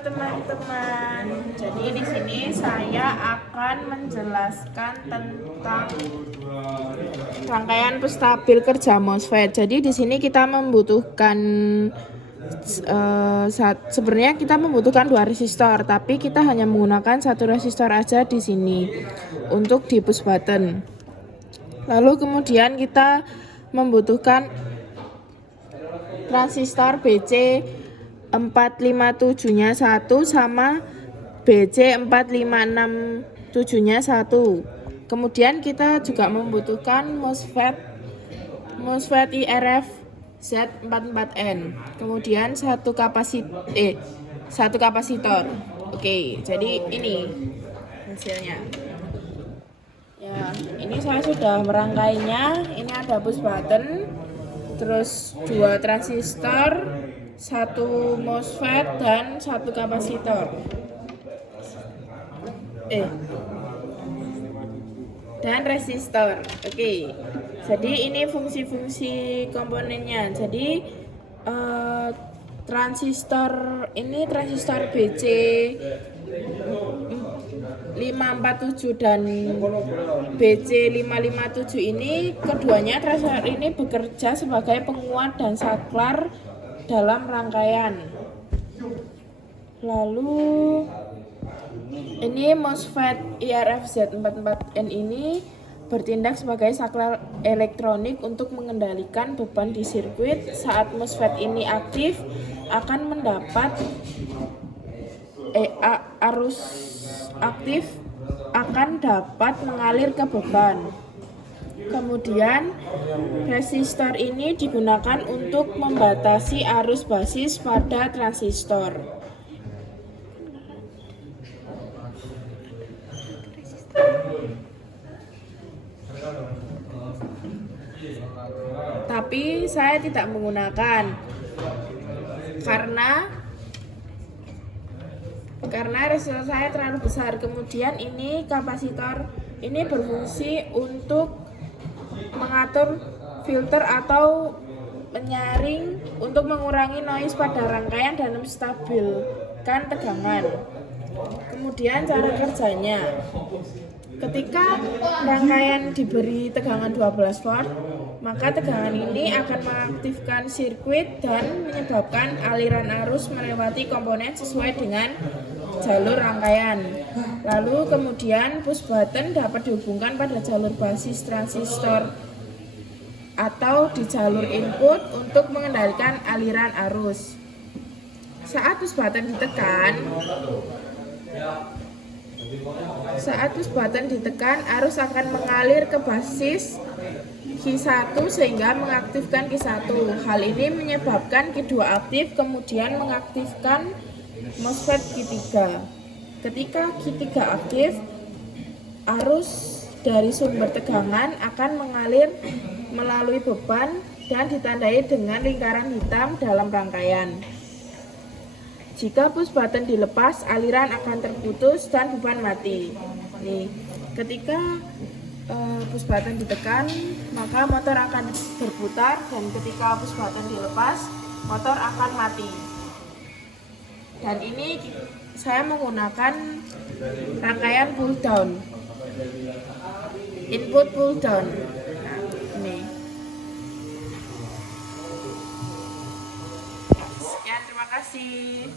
teman-teman. Jadi di sini saya akan menjelaskan tentang rangkaian stabil kerja MOSFET. Jadi di sini kita membutuhkan sebenarnya kita membutuhkan 2 resistor, tapi kita hanya menggunakan 1 resistor aja di sini untuk di push button. Lalu kemudian kita membutuhkan transistor BC 457-nya 1 sama BC 4567-nya 1. Kemudian kita juga membutuhkan MOSFET IRF Z44N. Kemudian satu kapasitor. Oke, jadi ini hasilnya. Ya, ini saya sudah merangkainya. Ini ada push button, terus 2 transistor, 1 MOSFET dan 1 kapasitor. Dan resistor. Oke. Jadi ini fungsi-fungsi komponennya. Jadi transistor BC 547 dan BC 557 ini keduanya transistor ini bekerja sebagai penguat dan saklar dalam rangkaian. Lalu ini MOSFET IRF Z44N ini bertindak sebagai saklar elektronik untuk mengendalikan beban di sirkuit. Saat MOSFET ini aktif akan mendapat arus aktif akan dapat mengalir ke beban. Kemudian resistor ini digunakan untuk membatasi arus basis pada transistor. Tapi saya tidak menggunakan karena resistor saya terlalu besar. Kemudian ini kapasitor ini berfungsi untuk mengatur filter atau menyaring untuk mengurangi noise pada rangkaian dan menstabilkan tegangan. Kemudian cara kerjanya, ketika rangkaian diberi tegangan 12 volt, maka tegangan ini akan mengaktifkan sirkuit dan menyebabkan aliran arus melewati komponen sesuai dengan jalur rangkaian. Lalu kemudian push button dapat dihubungkan pada jalur basis transistor atau di jalur input untuk mengendalikan aliran arus. Saat push button ditekan, arus akan mengalir ke basis Q1 sehingga mengaktifkan Q1. Hal ini menyebabkan Q2 aktif, kemudian mengaktifkan MOSFET Q3. Ketika Q3 aktif, arus dari sumber tegangan akan mengalir melalui beban dan ditandai dengan lingkaran hitam dalam rangkaian. Jika push button dilepas, aliran akan terputus dan beban mati. Nih, ketika push button ditekan, maka motor akan berputar, dan ketika push button dilepas, motor akan mati. Dan ini saya menggunakan rangkaian pull down, input pull down. Nah, ini. Sekian, terima kasih.